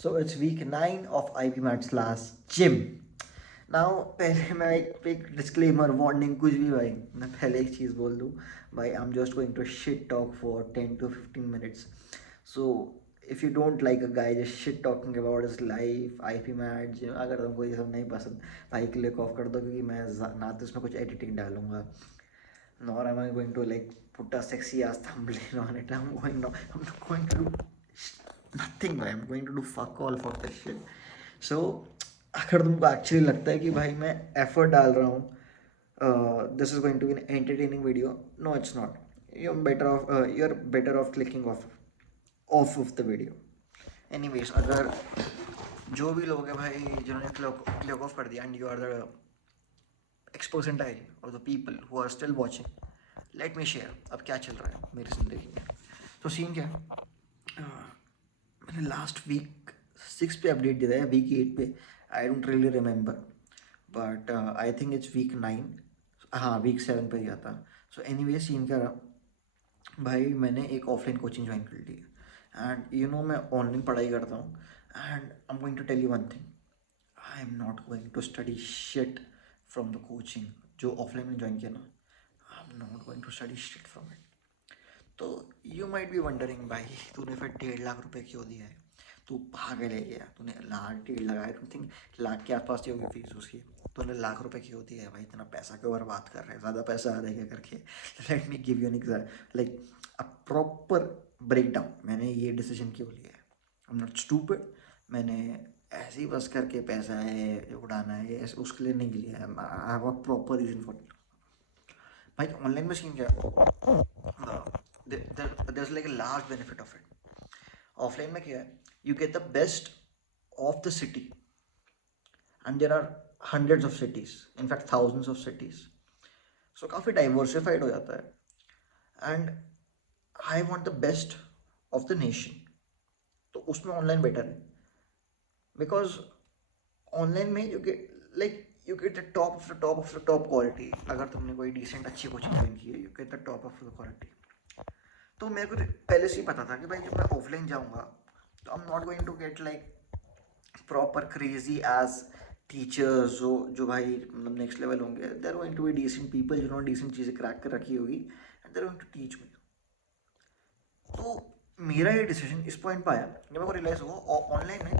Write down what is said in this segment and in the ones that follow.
So it's week 9 of IPMAT's last gym. Now पहले मैं एक डिस्क्लेमर वार्निंग कुछ भी भाई मैं पहले एक चीज़ बोल दूँ भाई I am just going to shit talk for 10 to 15 minutes. So if you don't like a guy just shit talking about his life IPMAT gym, अगर तुमको ये सब नहीं पसंद भाई क्लिक ऑफ कर दो क्योंकि मैं ना तो इसमें कुछ एडिटिंग डालूंगा nor am I going to like put a sexy ass thumbnail on it. I'm not going to do nothing. I'm going to do fuck all for this shit. So अगर तुमको एक्चुअली लगता है कि भाई मैं effort डाल रहा हूँ this is going to be an entertaining video, no it's not. You are better off clicking off the video. Anyways, अगर जो भी लोग हैं भाई जिन्होंने क्लिक ऑफ कर दिया and you are the X percentile or the people who are still watching, let me share अब क्या चल रहा है मेरी ज़िंदगी में. तो सीन क्या है, मैंने लास्ट वीक 6 पे अपडेट दिया है, वीक 8 पे I don't really remember, but I think it's week 9. हाँ, वीक 7 पे दिया था. सो एनीवे सीन क्या रहा भाई, मैंने एक ऑफलाइन कोचिंग ज्वाइन कर ली है एंड यू नो मैं ऑनलाइन पढ़ाई करता हूँ and I am going to tell you one thing, I am not going to study shit from the coaching जो ऑफलाइन में ज्वाइन किया ना. I am not going to study shit from it. तो you might be wondering भाई तूने फिर 1.5 लाख रुपए क्यों दिया है, तू पागल है क्या, तूने लाख 1.5 लगाया, तुम थिंक लाख के आसपास ही होगी फीस उसकी, तूने लाख रुपए क्यों दिया है भाई, इतना पैसा क्यों बर्बाद कर रहे हैं, ज़्यादा पैसा आ रहा है करके. Let me give you an example, like a proper break down. मैंने ये डिसीजन क्यों लिया है, आई एम नॉट स्टूपिड. मैंने ऐसे ही बस करके पैसा है उड़ाना है ऐसे उसके लिए नहीं लिया है. I have a proper reason for it. भाई ऑनलाइन में सीन क्या है, there's like a large benefit of it. Offline में क्या है, you get the best of the city and there are hundreds of cities, in fact thousands of cities. So काफ़ी diversified हो जाता है and I want the best of the nation. तो उसमें online better है बिकॉज ऑनलाइन में you get the top of the top of the top quality. अगर तुमने कोई डिसेंट अच्छी कोचिंग ज्वाइन की है, you get the top of the quality. तो मेरे को पहले से ही पता था कि भाई जब मैं ऑफलाइन जाऊँगा तो I am not going to get like proper crazy as teachers जो भाई मतलब नेक्स्ट लेवल होंगे. They're going to be decent people जिन्होंने डिसेंट चीज़ें क्रैक कर रखी होगी and they're going to teach me. तो मेरा ये डिसीजन इस पॉइंट पर आया जब मेरे को रियलाइज़ हुआ ऑनलाइन में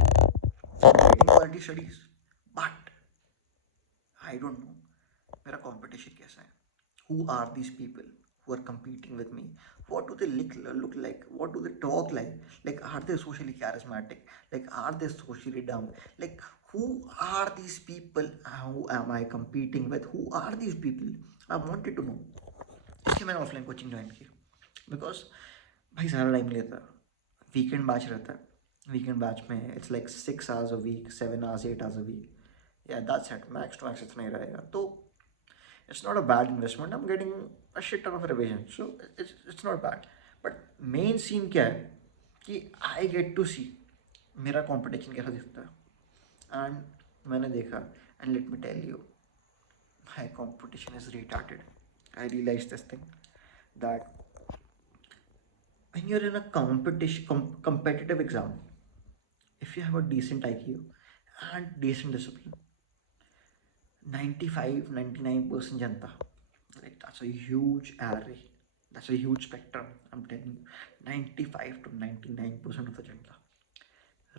getting quality studies, but I don't know मेरा कंपटीशन कैसा है. Who are these people who are competing with me? What do they look like? What do they talk like? Like, are they socially charismatic? Like, are they socially dumb? Like, who are these people? Who am I competing with? Who are these people? I wanted to know. इसलिए मैंने offline coaching join की because भाई सारा time लेता है. Weekend batch रहता है, weekend batch में it's like 6 hours a week, 7 hours, 8 hours a week. या that's it, max to max इतना ही रहेगा. तो it's not a bad investment. I'm getting a shit ton of revision, so it's not bad. But main scene क्या है कि I get to see मेरा competition कैसा दिखता है. And मैंने देखा and let me tell you, my competition is retarded. I realized this thing that when you're in a competitive exam, if you have a decent IQ and decent discipline, 95-99% Janata, like that's a huge array, that's a huge spectrum. I'm telling you, 95 to 99% of the Janata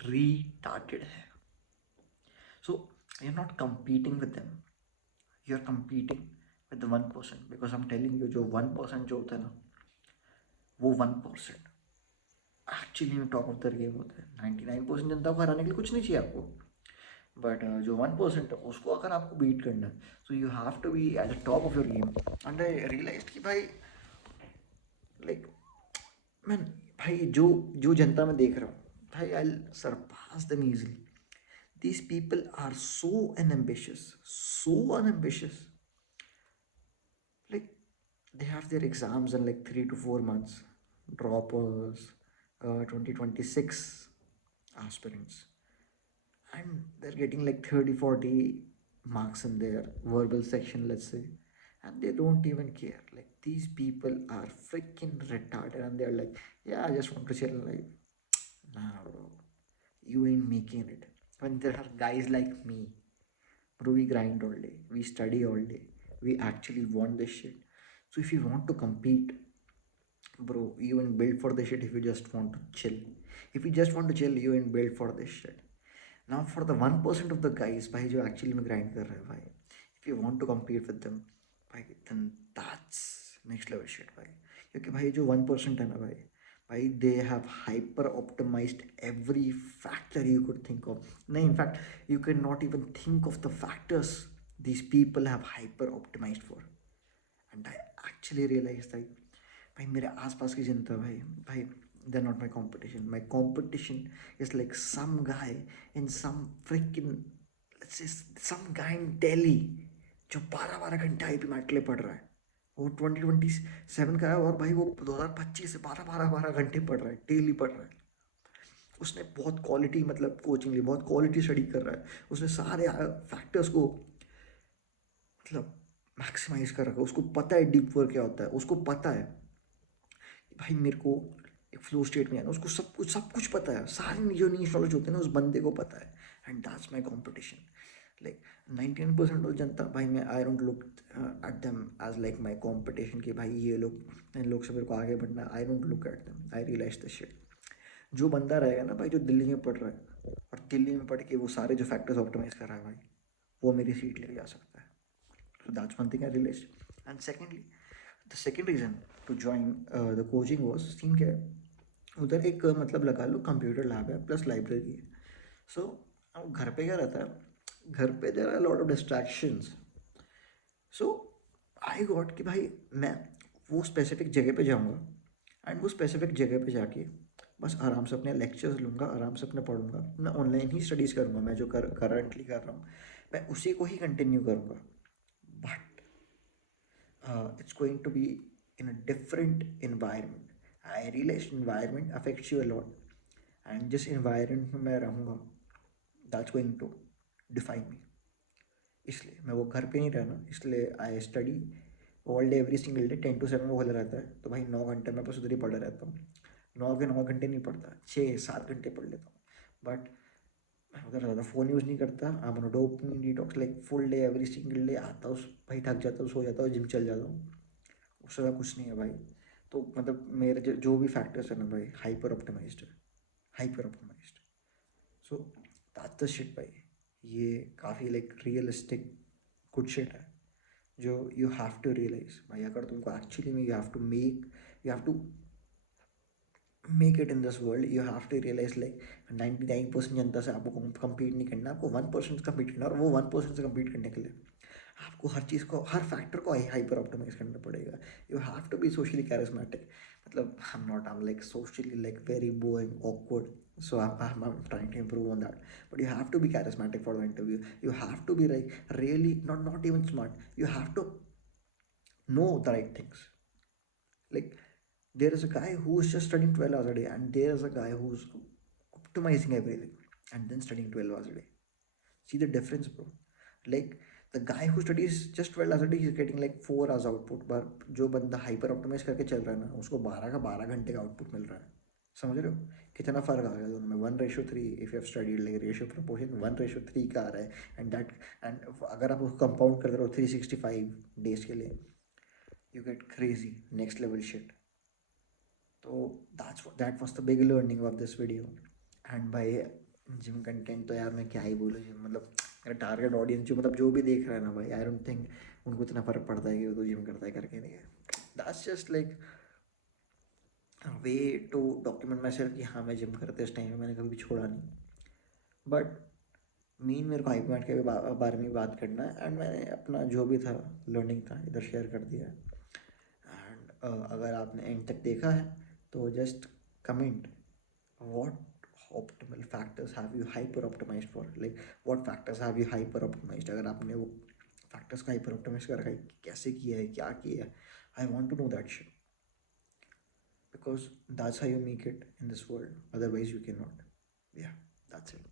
retarded है. So you're not competing with them, you're competing with the 1%. Because I'm telling you, जो 1% जो होता है ना, वो 1% actually में top of the game होता है. 99% जनता को हराने के लिए कुछ नहीं चाहिए आपको, बट जो 1% है उसको अगर आपको बीट करना है, so you have to be at the top of your game. And I realised कि भाई लाइक मैन, भाई जो जनता मैं देख रहा हूँ भाई, I surpass them easily. These people are so unambitious, so unambitious. Like they have their exams in like 3 to 4 months. Droppers, 2026 aspirants, and they're getting like 30-40 marks in their verbal section, let's say, and they don't even care. Like, these people are freaking retarded and they're like, yeah, I just want to chill. Like, nah bro, you ain't making it. When there are guys like me, bro, we grind all day, we study all day, we actually want this shit. So if you want to compete, bro, you ain't built for this shit. If you just want to chill, if you just want to chill, you ain't built for this shit. Now for the 1% of the guys भाई जो actually में grind कर रहे हैं भाई, if you want to compete with them भाई, then that's next level shit भाई. क्योंकि भाई जो 1% है ना भाई they have hyper optimized every factor you could think of. No, in fact you cannot even think of the factors these people have hyper optimized for. And I actually realized that भाई मेरे आसपास की जनता भाई they're not my competition. My competition is like some guy in some freaking, let's say some guy in Delhi जो 12-12 घंटे IP mat के लिए पढ़ रहा है. वो 2027 का है और भाई वो 2025 से 12-12 घंटे पढ़ रहा है, डेली पढ़ रहा है. उसने बहुत क्वालिटी मतलब कोचिंग ली, बहुत क्वालिटी स्टडी कर रहा है. उसने सारे फैक्टर्स को मतलब मैक्सिमाइज कर रखा है. उसको पता है डीप वर्क क्या होता है, उसको पता है भाई मेरे को एक फ्लो स्टेट में आना. उसको सब कुछ पता है. सारे जो नीच नॉलेज होते हैं ना उस बंदे को पता है. And that's my competition. Like 99% of जनता भाई, मैं I don't look at them as like my competition कि भाई ये लोग इन लोग से मेरे को आगे बढ़ना है. I don't look at them, I realise the shit. जो बंदा रहेगा ना भाई जो दिल्ली में पढ़ रहा है और दिल्ली में पढ़ के वो सारे जो फैक्टर्स ऑप्टिमाइज कर रहा है भाई, वो मेरी सीट लेके जा सकता है. So that's one thing I realized. And secondly, the second reason to join the coaching was scene क्या है, उधर एक मतलब लगा लो कंप्यूटर लैब है प्लस लाइब्रेरी है. सो अब घर पे क्या रहता है, घर पे there are lot of distractions. So I got कि भाई मैं वो स्पेसिफिक जगह पे जाऊँगा एंड वो स्पेसिफिक जगह पे जाके बस आराम से अपने लेक्चर्स लूँगा, आराम से अपने पढ़ूंगा. मैं ऑनलाइन ही स्टडीज़ करूँगा. मैं जो करंटली कर रहा हूँ मैं उसी को ही कंटिन्यू करूँगा. But it's going to be in a different environment. I realize environment affects you a lot, and जिस environment में मैं रहूँगा that's going to define me. इसलिए मैं वो घर पे नहीं रहना. इसलिए I study all day every single day. 10 to 7 वो खुला रहता है तो भाई 9 घंटे मैं बस उधर ही पढ़ा रहता हूँ. 9 के 9 घंटे नहीं पढ़ता, 6-7 घंटे पढ़ लेता हूँ. बट मैं उधर ज़्यादा फ़ोन यूज़ नहीं करता. I am on dopamine detox like full day every single day. आता हूँ भाई, थक जाता हूँ, सो जाता हूँ, जिम चल जाता हूँ. उससे ज़्यादा कुछ नहीं है भाई. तो मतलब मेरे जो भी फैक्टर्स है ना भाई, हाइपर ऑप्टिमाइज्ड है, hyper optimised. So that's the shit भाई. ये काफ़ी लाइक रियलिस्टिक गुड शिट है जो यू हैव टू रियलाइज भाई. अगर तुमको एक्चुअली में you have to make it in this world, you have to realise like 99% जनता से आपको कम्पीट नहीं करना, आपको 1% कम्पीट करना. और वो 1% से कम्पीट करने के लिए आपको हर चीज़ को, हर फैक्टर को हाइपर ऑप्टिमाइज करना पड़ेगा. You have to be socially charismatic. मतलब I am like socially like very boring awkward. So I'm trying to improve on that. But you have to be charismatic for the interview. You have to be like really not even smart. You have to know the right things. Like there is a guy who's just studying 12 hours a day, and there is a guy who's optimizing everything and then studying 12 hours a day. See the difference, bro. Like the guy who studies just 12 hours a day, he's getting like 4 hours output. But जो बंदा hyper optimise करके चल रहा है ना, उसको 12 का 12 घंटे का आउटपुट मिल रहा है. समझ रहे हो कितना फ़र्क आ गया दोनों में. 1:3. If you have studied like ratio proportion 1:3 का आ रहा है. एंड अगर आप उसको कंपाउंड कर रहे हो 365 डेज के लिए, you get crazy next level shit. तो that was the big learning of this video. And भाई जिम कंटेंट तो यार मैं क्या ही बोलूँ. जिम मतलब मेरा टारगेट ऑडियंस जो मतलब जो भी देख रहा है ना भाई, आई डोंट थिंक उनको इतना फ़र्क पड़ता है कि वो तो जिम करता है करके नहीं है. That's just like way to document myself कि हाँ मैं जिम करते इस टाइम में मैंने कभी भी छोड़ा नहीं. बट मेन मेरे को आईपीमैट के बारे में बात करना है. एंड मैंने अपना जो भी था लर्निंग था इधर शेयर कर दिया है. एंड अगर आपने एंड तक देखा है तो just comment what optimal factors have you hyper optimized for. Like what factors have you hyper optimized. अगर आपने वो factors का hyper optimize कर रखा है, कैसे किया है, क्या किया है, I want to know that shit. Because that's how you make it in this world. Otherwise you cannot. Yeah, that's it.